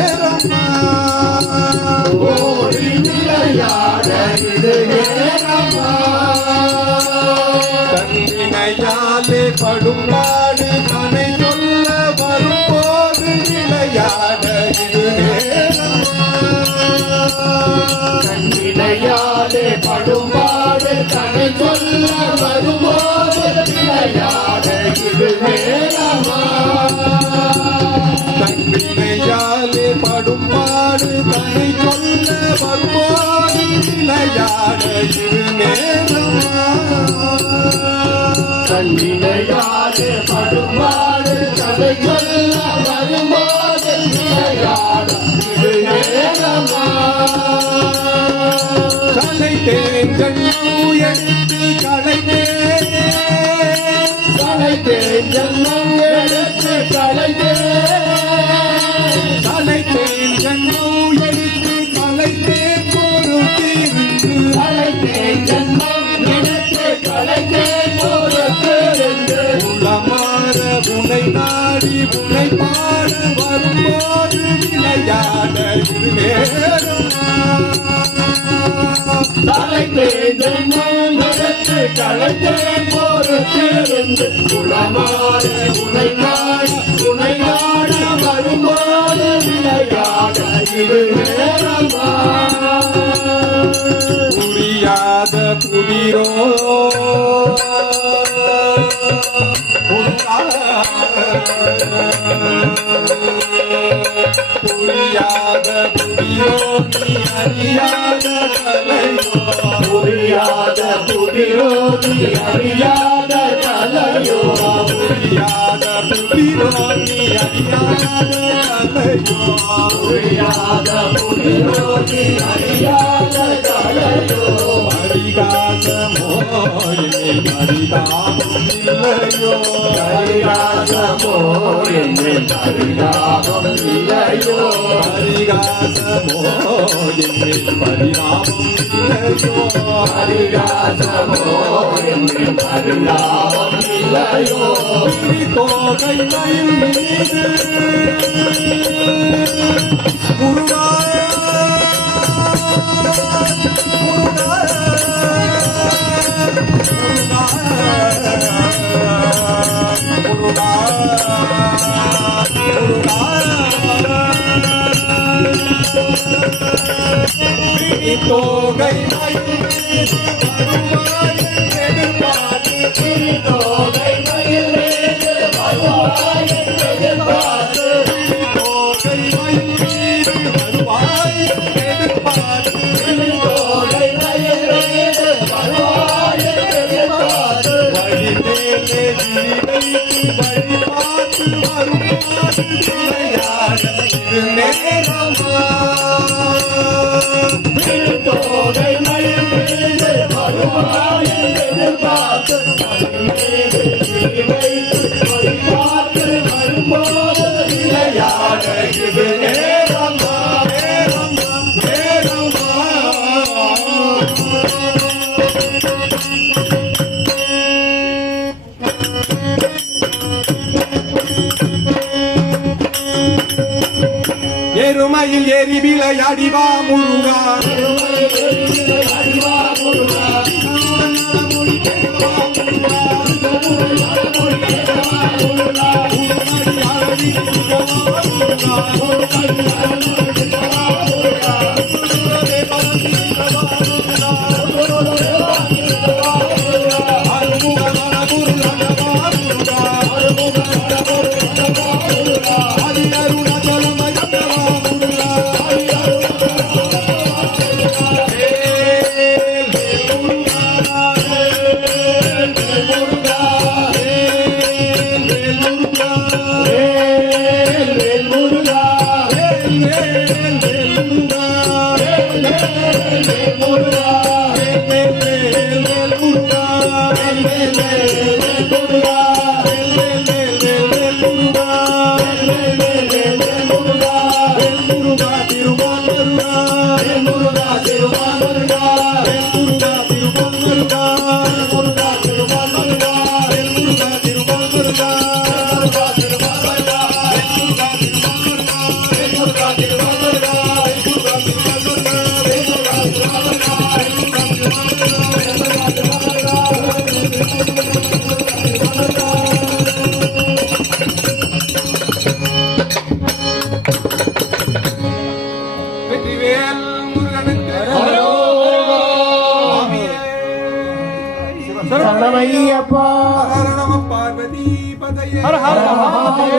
நேரம்மா ஓடி விளையாட இது நேரம்மா தன்னினையாலே படும்பாடு தனை சொல்ல வரும்போது விளையாட இது நேரம்மா தன்னினையாலே படும்பாடு தனை சொல்ல வரும்போது விளையாட இது நேரம்மா தன்னினையாலே படும்பாடு தனை சொல்ல வரும்போது விளையாட இது நேரம்மா தன்னினையாலே படும்பாடு தனை சொல்ல வரும்போது விளையாட இது நேரம்மா தலை தேஞ்சென்னும் எடுத்து களைத்தேன் தலை தேஞ்சென்னும் எடுத்து களைத்தேன் தலை தேஞ்சென்னும் எடுத்து களைத்தேன் பொறுத்திருந்து தலை தேஞ்சென்னும் எடுத்து களைத்தேன் பொறுத்திருந்து உளமாற உனை நாடி உனை பாட வரும்போது விளையாட இது நேரம்மா தலை தேஞ்சென்னும் எடுத்து களைத்தேன் பொறுத்திருந்து உளமாற உனை நாடி உனை நாட வரும்போது விளையாட இது நேரம்மா புரியாத புதிரோ புரியாத புதிரோ நீ அறியாத கலையோ புரியாத புதிரோ நீ அறியாத கலையோ புரியாத புதிரோ நீ அறியாத கலையோ புரியாத புதிரோ நீ அறியாத கலையோ ஹரிகாசமோ என் ஹரிதாபம் இல்லையோ ஹரிகாசமோ என் ஹரிதாபம் இல்லையோ ஹரிகாசமோ என் ஹரிதாபம் இல்லையோ ஹரிகாசமோ என் ஹரிதாபம் இல்லையோ தோகை மயில் மீது முருகா தோகை மயில் வருவாய் எதிர்பார்த்து தோகை மயில் வருவாய் எதிர்பார்த்து தோகை மயில் வருவாய் எதிர்பார்த்து தோகை மயில் வருவாய் எதிர்பார்த்து வழி மேலே விழிவைத்து வழி பார்த்து வருமாறு விளையாட இது நேரமா தோகை மயில் வருவாய் எதிர்பார்த்து வழி பார்த்து வரும்போது விளையாட இது நேரமா நேரமா நேரமா எருமையில் ஏறி விளையாடி வா முருகா வெற்றிவேல் முருகனுக்கு சரணமையப்பா. ஹர நம பார்வதி பதையே. ஹர ஹர மகாதேவ.